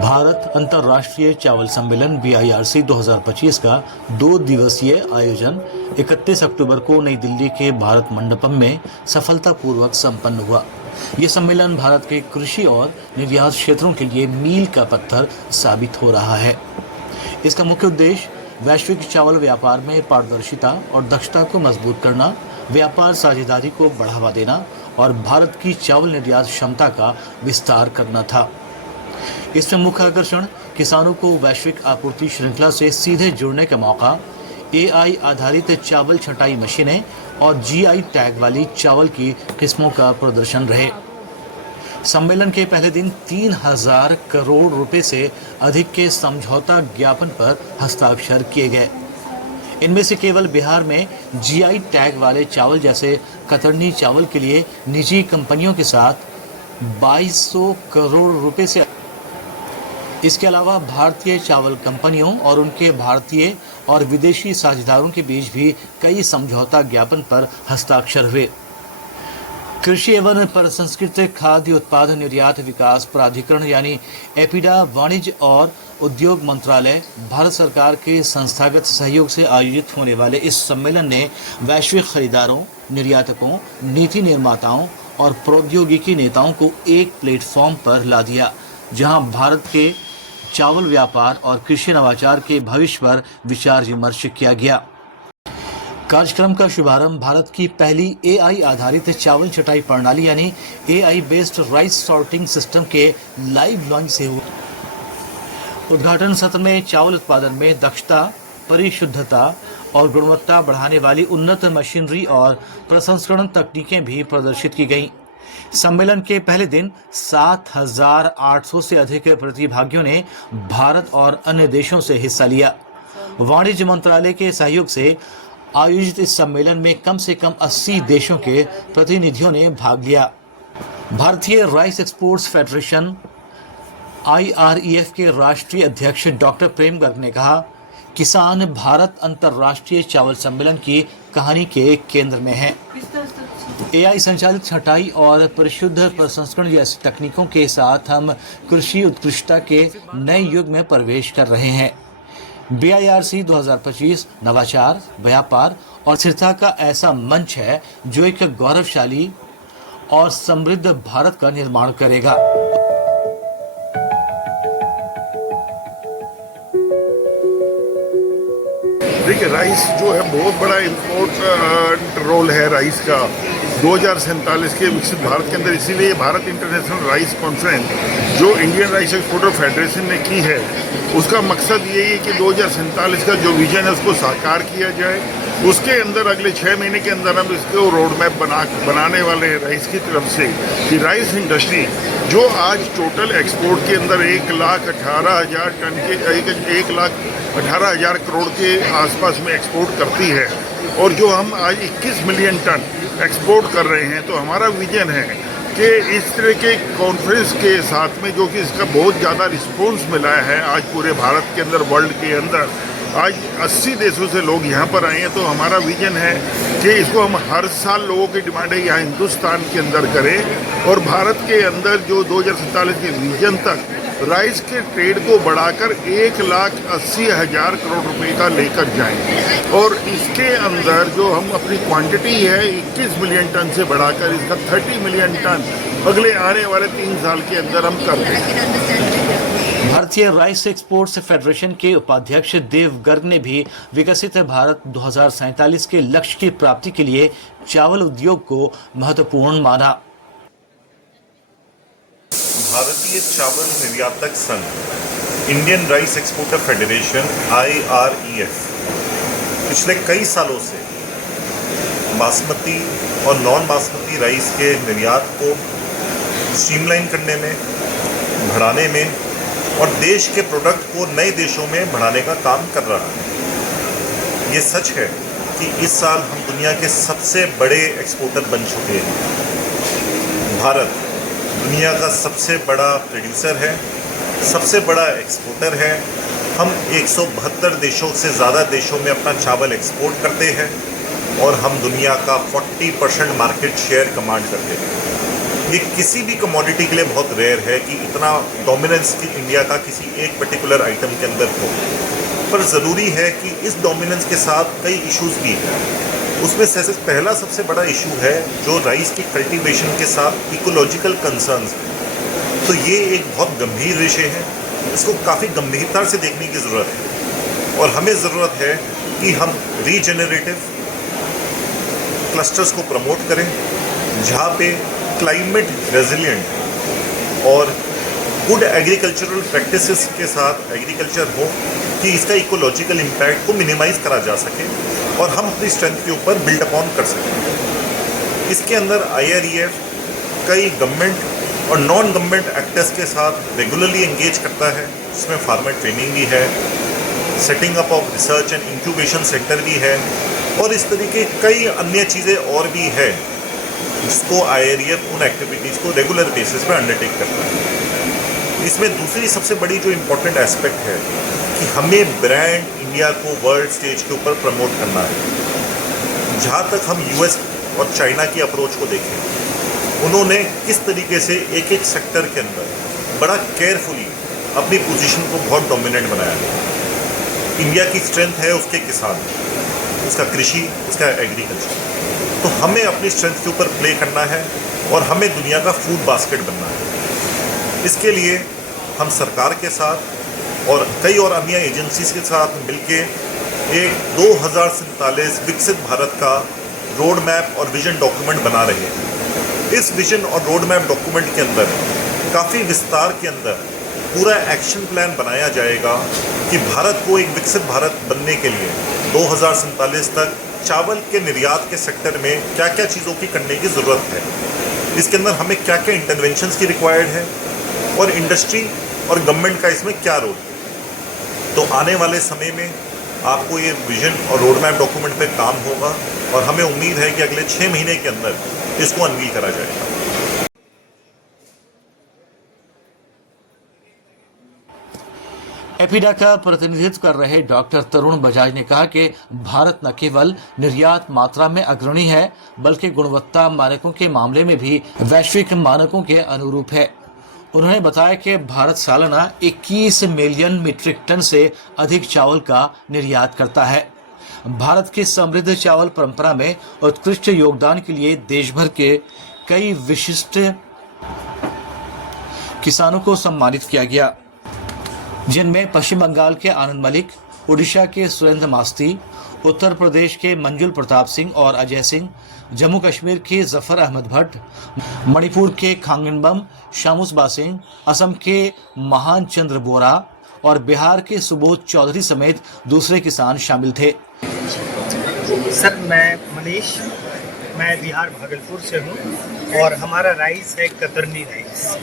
भारत अंतर्राष्ट्रीय चावल सम्मेलन BIRC 2025 का 2 दिवसीय आयोजन 31 अक्टूबर को नई दिल्ली के भारत मंडपम में सफलतापूर्वक संपन्न हुआ। ये सम्मेलन भारत के कृषि और निर्यात क्षेत्रों के लिए मील का पत्थर साबित हो रहा है। इसका मुख्य उद्देश्य वैश्विक चावल व्यापार में पारदर्शिता और दक्षता को मजबूत करना, व्यापार साझेदारी को बढ़ावा देना और भारत की चावल निर्यात क्षमता का विस्तार करना था। इसमें मुख्य आकर्षण किसानों को वैश्विक आपूर्ति श्रृंखला से सीधे जुड़ने का मौका, AI आधारित चावल छंटाई मशीनें और GI टैग वाली चावल की किस्मों का प्रदर्शन रहे। सम्मेलन के पहले दिन 3000 करोड़ रुपए से अधिक के समझौता ज्ञापन पर हस्ताक्षर किए गए। इनमें से केवल बिहार में GI टैग वाले चावल जैसे कतरनी चावल के लिए निजी कंपनियों के साथ 2200 करोड़ रुपए से। इसके अलावा भारतीय चावल कंपनियों और उनके भारतीय और विदेशी साझेदारों के बीच भी कई समझौता ज्ञापन पर हस्ताक्षर हुए। कृषि एवं प्रसंस्कृत खाद्य उत्पाद निर्यात विकास प्राधिकरण यानी एपिडा वाणिज्य और उद्योग मंत्रालय, भारत सरकार के संस्थागत सहयोग से आयोजित होने वाले इस सम्मेलन ने वैश्विक खरीदारों, निर्यातकों, नीति निर्माताओं और प्रौद्योगिकी नेताओं को एक प्लेटफॉर्म पर ला दिया, जहां भारत के चावल व्यापार और कृषि नवाचार के भविष्य पर विचार विमर्श किया गया। कार्यक्रम का शुभारंभ भारत की पहली AI आधारित चावल छटाई प्रणाली यानी AI based rice sorting system के लाइव लॉन्च से हुआ। उद्घाटन सत्र में चावल उत्पादन में दक्षता, परिशुद्धता और गुणवत्ता बढ़ाने वाली उन्नत मशीनरी और प्रसंस्करण तकनीकें भी प्रदर्शित की गईं। सम्मेलन के पहले दिन 7800 से अधिक प्रतिभागियों ने भारत और अन्य देशों से हिस्सा लिया। वाणिज्य मंत्रालय के सहयोग से आयोजित इस सम्मेलन में कम से कम 80 देशों के प्रतिनिधियों ने भाग लिया। भारतीय राइस एक्सपोर्ट्स फेडरेशन IREF के राष्ट्रीय अध्यक्ष डॉक्टर प्रेम गर्ग ने कहा, किसान भारत अंतर्राष्ट्रीय चावल सम्मेलन की कहानी के केंद्र में है। AI संचालित छंटाई और परिशुद्ध प्रसंस्करण जैसी तकनीकों के साथ हम कृषि उत्कृष्टता के नए युग में प्रवेश कर रहे हैं। BIRC 2025 नवाचार, व्यापार और स्थिरता का ऐसा मंच है जो एक गौरवशाली और समृद्ध भारत का निर्माण करेगा। देखिए, राइस जो है बहुत बड़ा इम्पोर्टेंट रोल है राइस का 2047 के विकसित भारत के अंदर। इसीलिए भारत इंटरनेशनल राइस कॉन्फ्रेंस जो इंडियन राइस एक्सपोर्टर फेडरेशन ने की है, उसका मकसद यही है कि 2047 का जो विजन है उसको साकार किया जाए। उसके अंदर अगले 6 महीने के अंदर हम इसको रोड मैप बनाने वाले हैं राइस की तरफ से, कि राइस इंडस्ट्री जो आज टोटल एक्सपोर्ट के अंदर 1,18,000 टन के 1,18,000 करोड़ के आसपास में एक्सपोर्ट करती है, और जो हम आज 21 मिलियन टन एक्सपोर्ट कर रहे हैं, तो हमारा विजन है कि इस तरह के कॉन्फ्रेंस के साथ में, जो कि इसका बहुत ज़्यादा रिस्पॉन्स मिला है आज पूरे भारत के अंदर, वर्ल्ड के अंदर, आज 80 देशों से लोग यहाँ पर आए हैं, तो हमारा विजन है कि इसको हम हर साल, लोगों की डिमांड है यहाँ हिंदुस्तान के अंदर करें, और भारत के अंदर जो 2047 के विजन तक राइस के ट्रेड को बढ़ाकर 1,80,000 करोड़ रुपए का लेकर जाएं, और इसके अंदर जो हम अपनी क्वांटिटी है 21 मिलियन टन से बढ़ाकर इसका 30 मिलियन टन अगले आने वाले 3 साल के अंदर हम कर दें। भारतीय राइस एक्सपोर्ट्स फेडरेशन के उपाध्यक्ष देव गर्ग ने भी विकसित भारत 2047 के लक्ष्य की प्राप्ति के लिए चावल उद्योग को महत्वपूर्ण माना। भारतीय चावल निर्यातक संघ, Indian rice exporter federation IREF पिछले कई सालों से बासमती और नॉन बासमती राइस के निर्यात को स्ट्रीमलाइन करने में, बढ़ाने में और देश के प्रोडक्ट को नए देशों में बढ़ाने का काम कर रहा है। ये सच है कि इस साल हम दुनिया के सबसे बड़े एक्सपोर्टर बन चुके हैं। भारत दुनिया का सबसे बड़ा प्रोड्यूसर है, सबसे बड़ा एक्सपोर्टर है। हम 172 देशों से ज़्यादा देशों में अपना चावल एक्सपोर्ट करते हैं और हम दुनिया का 40% मार्केट शेयर कमांड करते हैं। ये किसी भी कमोडिटी के लिए बहुत रेयर है कि इतना डोमिनेंस इंडिया का किसी एक पर्टिकुलर आइटम के अंदर हो, पर ज़रूरी है कि इस डोमिनेंस के साथ कई इश्यूज भी हैं। उसमें से पहला सबसे बड़ा इशू है जो राइस की कल्टीवेशन के साथ इकोलॉजिकल कंसर्न्स है। तो ये एक बहुत गंभीर विषय है, इसको काफ़ी गंभीरता से देखने की ज़रूरत है और हमें ज़रूरत है कि हम रीजेनरेटिव क्लस्टर्स को प्रमोट करें जहाँ पे क्लाइमेट रेजिलिएंट और गुड एग्रीकल्चरल प्रैक्टिसेस के साथ एग्रीकल्चर हो कि इसका इकोलॉजिकल इम्पैक्ट को मिनिमाइज करा जा सके और हम अपनी स्ट्रेंथ के ऊपर बिल्ड अपॉन कर सकें। इसके अंदर IREF कई गवर्नमेंट और नॉन गवर्नमेंट एक्टर्स के साथ रेगुलरली एंगेज करता है, जिसमें फार्मर ट्रेनिंग भी है, setting up of research and incubation centre भी है और इस तरीके कई अन्य चीज़ें और भी है जिसको IREF उन एक्टिविटीज़ को रेगुलर बेसिस पे अंडरटेक करता है। इसमें दूसरी सबसे बड़ी जो इम्पोर्टेंट एस्पेक्ट है कि हमें ब्रांड इंडिया को वर्ल्ड स्टेज के ऊपर प्रमोट करना है। जहाँ तक हम US और चाइना की अप्रोच को देखें, उन्होंने किस तरीके से एक एक सेक्टर के अंदर बड़ा केयरफुली अपनी पोजीशन को बहुत डोमिनेंट बनाया है। इंडिया की स्ट्रेंथ है उसके किसान, उसका कृषि, उसका एग्रीकल्चर। तो हमें अपनी स्ट्रेंथ के ऊपर प्ले करना है और हमें दुनिया का फूड बास्केट बनना है। इसके लिए हम सरकार के साथ और कई और अन्य एजेंसीज के साथ मिलके एक 2047 विकसित भारत का रोड मैप और विजन डॉक्यूमेंट बना रहे हैं। इस विजन और रोड मैप डॉक्यूमेंट के अंदर काफ़ी विस्तार के अंदर पूरा एक्शन प्लान बनाया जाएगा कि भारत को एक विकसित भारत बनने के लिए 2047 तक चावल के निर्यात के सेक्टर में क्या क्या चीज़ों की करने की ज़रूरत है, इसके अंदर हमें क्या क्या इंटरवेंशंस की रिक्वायर्ड है और इंडस्ट्री और गवर्नमेंट का इसमें क्या रोल है। तो आने वाले समय में आपको ये विजन और रोड मैप डॉक्यूमेंट पे काम होगा और हमें उम्मीद है कि अगले 6 महीने के अंदर इसको अनवील करा जाएगा। एपीडा का प्रतिनिधित्व कर रहे डॉक्टर तरुण बजाज ने कहा कि भारत न केवल निर्यात मात्रा में अग्रणी है बल्कि गुणवत्ता मानकों के मामले में भी वैश्विक मानकों के अनुरूप है। उन्होंने बताया कि भारत सालाना 21 मिलियन मीट्रिक टन से अधिक चावल का निर्यात करता है। भारत की समृद्ध चावल परंपरा में उत्कृष्ट योगदान के लिए देश भर के कई विशिष्ट किसानों को सम्मानित किया गया, जिनमें पश्चिम बंगाल के आनंद मलिक, उड़ीसा के सुरेंद्र मास्ती, उत्तर प्रदेश के मंजुल प्रताप सिंह और अजय सिंह, जम्मू कश्मीर के जफर अहमद भट्ट, मणिपुर के खांगनबम शामुसबा सिंह, असम के महान चंद्र बोरा और बिहार के सुबोध चौधरी समेत दूसरे किसान शामिल थे। सर, मैं मनीष, मैं बिहार भागलपुर से हूँ और हमारा राइस है कतरनी राइस,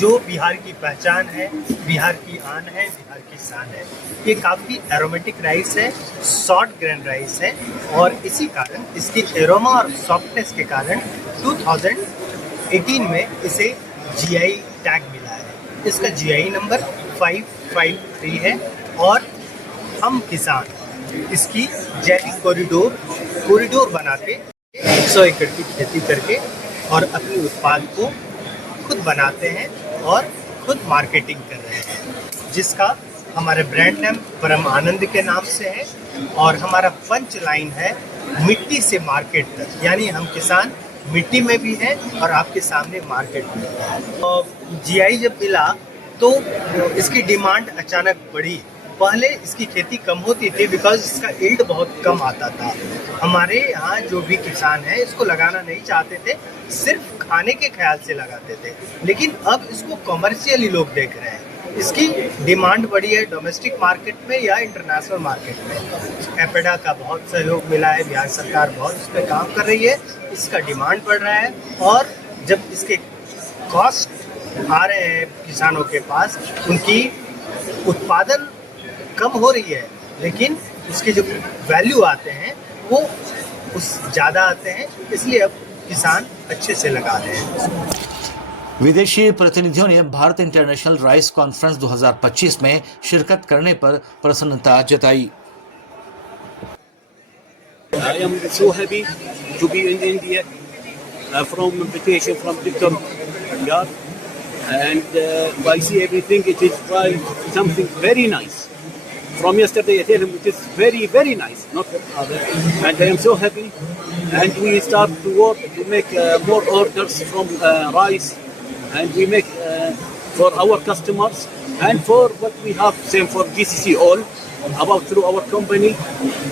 जो बिहार की पहचान है, बिहार की आन है, बिहार की शान है। ये काफ़ी एरोमेटिक राइस है, शॉर्ट ग्रेन राइस है और इसी कारण इसकी एरोमा और सॉफ्टनेस के कारण 2018 में इसे GI टैग मिला है। इसका GI नंबर 553 है और हम किसान इसकी जैविक कॉरिडोर बनाते 100 एकड़ की खेती करके और अपने उत्पाद को खुद बनाते हैं और खुद मार्केटिंग कर रहे हैं, जिसका हमारे ब्रांड नेम परम आनंद के नाम से है और हमारा पंच लाइन है मिट्टी से मार्केट तक, यानी हम किसान मिट्टी में भी हैं और आपके सामने मार्केट में है। तो GI जब मिला तो इसकी डिमांड अचानक बढ़ी। पहले इसकी खेती कम होती थी बिकॉज इसका यील्ड बहुत कम आता था। हमारे यहाँ जो भी किसान हैं इसको लगाना नहीं चाहते थे, सिर्फ खाने के ख्याल से लगाते थे, लेकिन अब इसको कमर्शियली लोग देख रहे हैं। इसकी डिमांड बढ़ी है डोमेस्टिक मार्केट में या इंटरनेशनल मार्केट में। एपेडा का बहुत सहयोग मिला है, बिहार सरकार बहुत इस पर काम कर रही है, इसका डिमांड बढ़ रहा है और जब इसके कॉस्ट आ रहे हैं किसानों के पास, उनकी उत्पादन कम हो रही है लेकिन उसके जो वैल्यू आते हैं वो उस ज़्यादा आते हैं, इसलिए अब किसान अच्छे से लगा रहे हैं। विदेशी प्रतिनिधियों ने भारत इंटरनेशनल राइस कॉन्फ्रेंस 2025 में शिरकत करने पर प्रसन्नता जताई। I am so happy to be in India from invitation from Dr. Yar, and I see everything. It is something very nice. From yesterday, I tell him it is very, very nice, not other. And I am so happy. And we start to work to make more orders from rice, and we make for our customers and for what we have, same for GCC all, about through our company,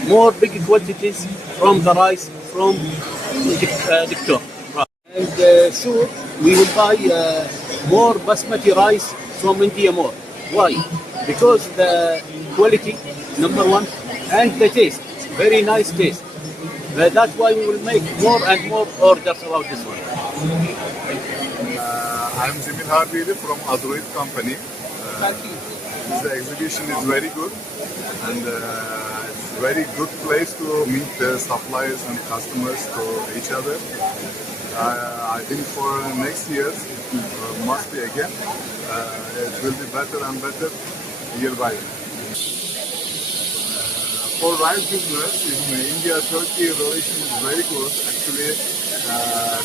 more big quantities from the rice from Dictor. And sure, we will buy more basmati rice from India more. Why? Because the quality, number one, and the taste, very nice taste. That's why we will make more and more orders about this one. I'm Cemil Harbiyeli from Adroid Company. The exhibition is very good, and it's a very good place to meet the suppliers and customers to each other. I think for next year it must be again. It will be better and better year by year. For rice business, in India-Turkey relation is very good. Actually,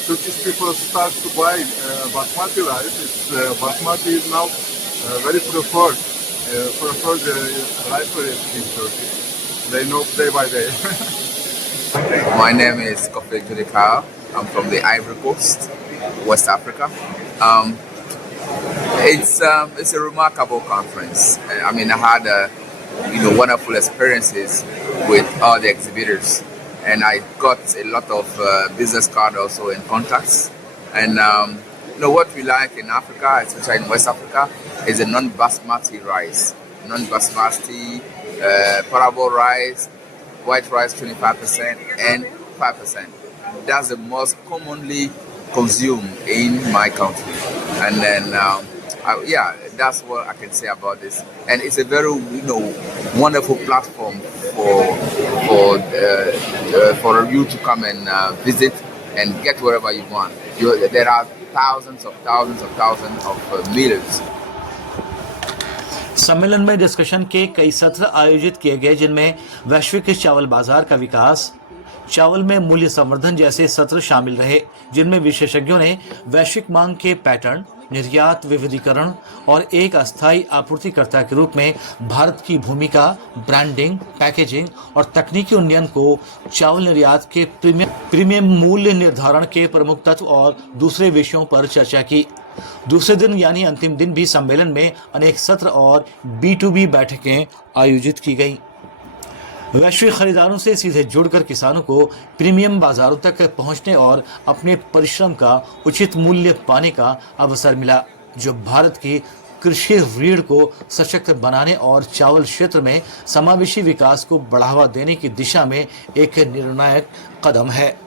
Turkish people start to buy basmati rice. Basmati is now very preferred rice variety in Turkey. They know day by day. My name is Kofi Judikar. I'm from the Ivory Coast, West Africa. It's a remarkable conference. I mean, I had wonderful experiences with all the exhibitors, and I got a lot of business cards also and contacts. And what we like in Africa, especially in West Africa, is a non-basmati rice, non-basmati parable rice, white rice 25% and 5%. That's the most commonly consumed in my country. And then that's what I can say about this. And it's a very wonderful platform for you to come and visit and get wherever you want. There are thousands of meals. सम्मेलन में discussion के कई सत्र आयोजित किए गए, जिनमें वैश्विक चावल बाजार का विकास, चावल में मूल्य संवर्धन जैसे सत्र शामिल रहे, जिनमें विशेषज्ञों ने वैश्विक मांग के पैटर्न, निर्यात विविधीकरण और एक अस्थायी आपूर्तिकर्ता के रूप में भारत की भूमिका, ब्रांडिंग, पैकेजिंग और तकनीकी उन्नयन को, चावल निर्यात के प्रीमियम मूल्य निर्धारण के प्रमुख तत्व और दूसरे विषयों पर चर्चा की। दूसरे दिन यानी अंतिम दिन भी सम्मेलन में अनेक सत्र और B2B बैठकें आयोजित की गई। वैश्विक खरीदारों से सीधे जुड़कर किसानों को प्रीमियम बाजारों तक पहुंचने और अपने परिश्रम का उचित मूल्य पाने का अवसर मिला, जो भारत की कृषि रीढ़ को सशक्त बनाने और चावल क्षेत्र में समावेशी विकास को बढ़ावा देने की दिशा में एक निर्णायक कदम है।